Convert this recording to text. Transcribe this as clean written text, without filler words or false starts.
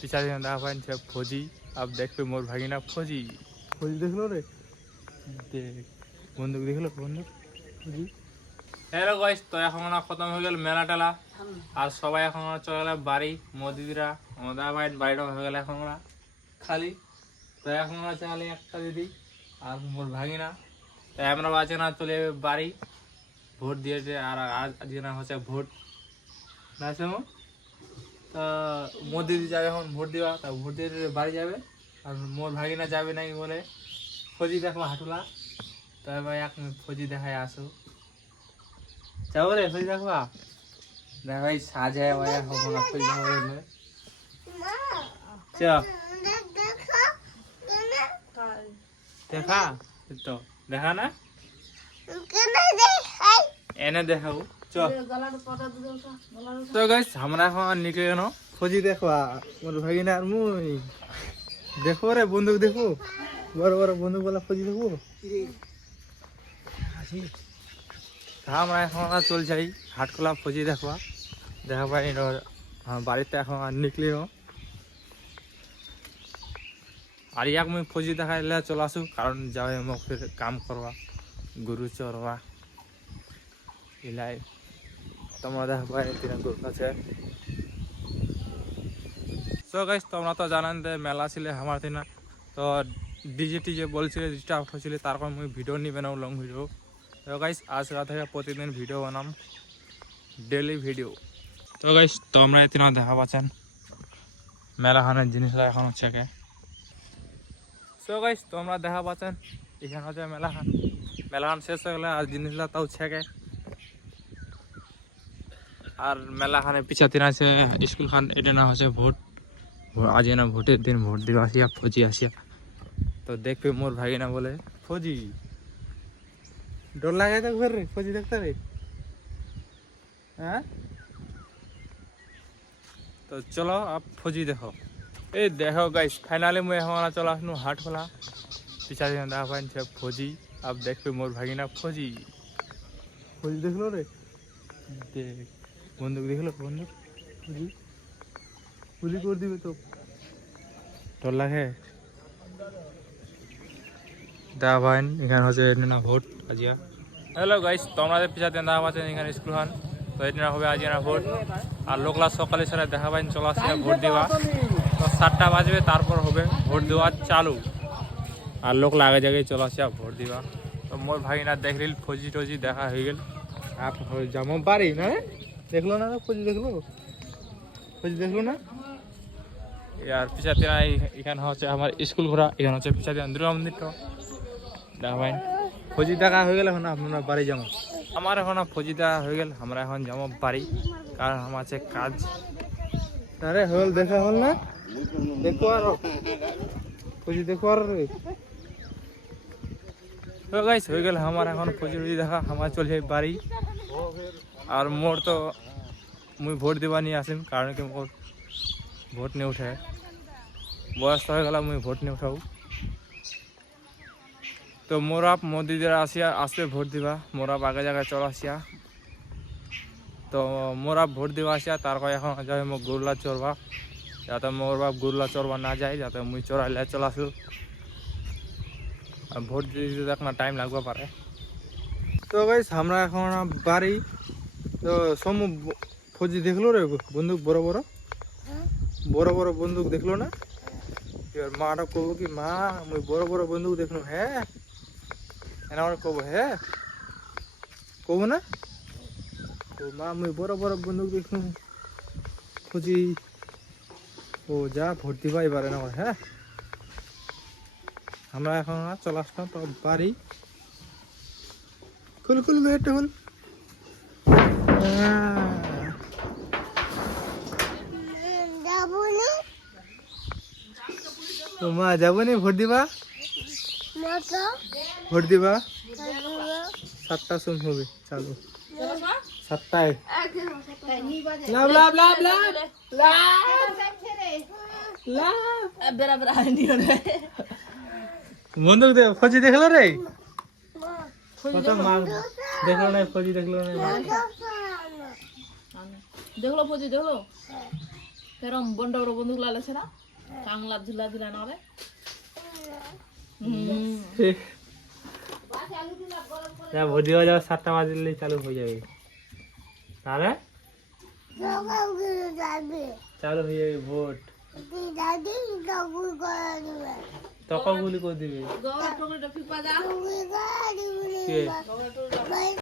पिछा देखा पाइन छे फौजी। अब देख पे मोर भागिना फौजी फौजी देख लो रे देख बंदूक देख लो बंदूक फौजी। हेलो गाइस तो এখন খতম হয়ে গেল মেলা টেলা আর সবাই এখন চলে গেল বাড়ি মোদিদিরা আমাদের ভাই বাইরে হয়ে গেল এখন খালি তো এখন চলে একটা দিদি আর মোর ভাগিনা তাই আমরা বাজে না চলে বাড়ি ভোট দিয়েছে আর আজকে না হচ্ছে ভোট না শুনো তো মোদিদি যাবে এখন ভোট দেওয়া তা ভোট দিয়ে বাড়ি যাবে আর মোর ভাগিনা যাবে নাকি বলে ফৌজি দেখো হাঁটুলা তাই ভাই এক ফৌজি দেখায় আসো যাবো রে ফৌজি দেখবা দেখ ভাই সাজায় ভাই এখন ফৌজি দেখো চ দেখা তো দেখা না এনে দেখাবো চ তো গাইস আমরা এখন নিকলে গেল ফৌজি দেখবা মোর ভাগিনা আর মুই দেখো রে বন্দুক দেখো বড় বড় বন্দুক वाला ফৌজি দেখো আমরা এখন চল যাই হাটখোলা ফৌজি দেখবা দেখা পাই বাড়িতে এখন নিকলি আর ইয়াক মুই ফৌজি দেখাইলে চলে আসু কারণ যাবে মোক ফির কাম করবা গরু চরবা ইলাই তোমরা দেখবা তিন গরু আছে সো গাইস তোমরা তো জানেন যে মেলা ছিল আমার দিনা তো ডিজে টিজে বলছিল ডিস্টার্ব হয়েছিল তারপর মুই ভিডিও নি বানাও লং ভিডিও তো গাইস আজ রাত থেকে প্রতিদিন ভিডিও বানাম ডেইলি ভিডিও তো গাইস তোমরা এতিনা দেখা পাচ্ছেন মেলাখানের জিনিসগুলো এখন হচ্ছে কে সো গাইস তোমরা দেখা পাচ্ছেন এখানে হচ্ছে মেলাখান শেষ হয়ে গেলে আর জিনিসগুলো তাও ছেকে আর মেলাখানে পিছাতিন আছে স্কুল খান এটা না হচ্ছে ভোট আজ না ভোটের দিন ভোট দিবা আসিয়া ফৌজি আসিয়া তো দেখবে মোর ভাগিনা বলে ফৌজি डर लगा था फिर फौजी देखता रे हाँ तो चलो आप फौजी देखो ए देखो गाइस फाइनली मैं हमारा चला सुनो हाट खोला पीछा दिन देखा पाइन छे फौजी अब देख पे मोर भागिना फौजी फौजी देख लो रे देख बंदूक देख लो बंदूक फौजी फौजी कर दिबे तो डर लगे দা ভাইন এখানে হচ্ছে না ভোট আজিয়া হ্যালো গাইস তোমাদের পিছাতে দেখা পাচ্ছেন এখানে স্কুল খান তো এটা হবে আজিয়া ভোট আর লোকলা সকালে সারা দেখা পাইন চলে আসছে ভোট দেওয়া তো 7টা বাজবে তারপর হবে ভোট দেওয়া চালু আর লোকলা আগে জায়গায় চলে আসছে ভোট দেওয়া তো মোর ভাগিনা দেখলিল ফৌজি টজি দেখা হয়ে গেল আপ যাবো পারি না দেখলো না ফৌজি দেখলো না আর পিছাতে এখানে হচ্ছে আমার স্কুল ঘোরা এখানে হচ্ছে পিছাতে দুর্গা মন্দিরটা দেখা পাইন ফৌজি দেখা হয়ে গেলে এখন আপনারা বাড়ি যাবো আমার এখন ফৌজি দেখা হয়ে গেল আমরা এখন যাবো বাড়ি কারণ আমার আছে কাজ আরে হল দেখা হল না দেখো আর ফৌজি দেখো আর গাইস হয়ে গেল আমার এখন ফৌজি দেখা আমার চলে যাই বাড়ি আর মোর তো মুই ভোট দেবা নিয়ে আসিম কারণ কি মোর ভোট নিয়ে উঠে বয়স হয়ে গেল মুই ভোট নিয়ে উঠাও তো মোরা মোদিদের আসিয়া আসবে ভোট দিবা মোরা আগে জায়গায় চল আসিয়া তো মোরা ভোট দিবা আসিয়া তারপর এখন যাবে মোক গরুলা চড়বা যাতে মোর বাপ গরুলা চড়বা না যায় যাতে মুই চড়াইলে চল আসু আর ভোট দিতে দেখ না টাইম লাগবে পারে তো গাইস আমরা এখন বাড়ি তো সমু ফৌজি দেখলো রে বন্দুক বড় বড় বন্দুক দেখলো না এবার মাটা কব কি মা মুই বড় বন্দুক দেখলো হ্যাঁ এনা কব হ্যাঁ কব না ও মা মুই বড় বন্দুক দেখলো ফৌজি ও যা ভোট দিবা এবারে না হ্যাঁ আমরা এখন চলে আসলাম তো বাড়ি খুল গেটটা খুল তো মা যাবো নি ভোট দিবা 7টার সময় হবে চালু 7টায় বন্দুক দে ফৌজি দেখলো রে দেখলো না ফৌজি দেখলো না দেখলো ফৌজি দেখলো এরম বন্ড বড় বন্ধুগুলো আছে না কাংলা ঝুলা ঝুলা না রে ভোট দেওয়া যাবে 7টা বাজলেই চালু হয়ে যাবে তাহলে চালু হয়ে যাবে ভোট তখন গুলি করে দিবে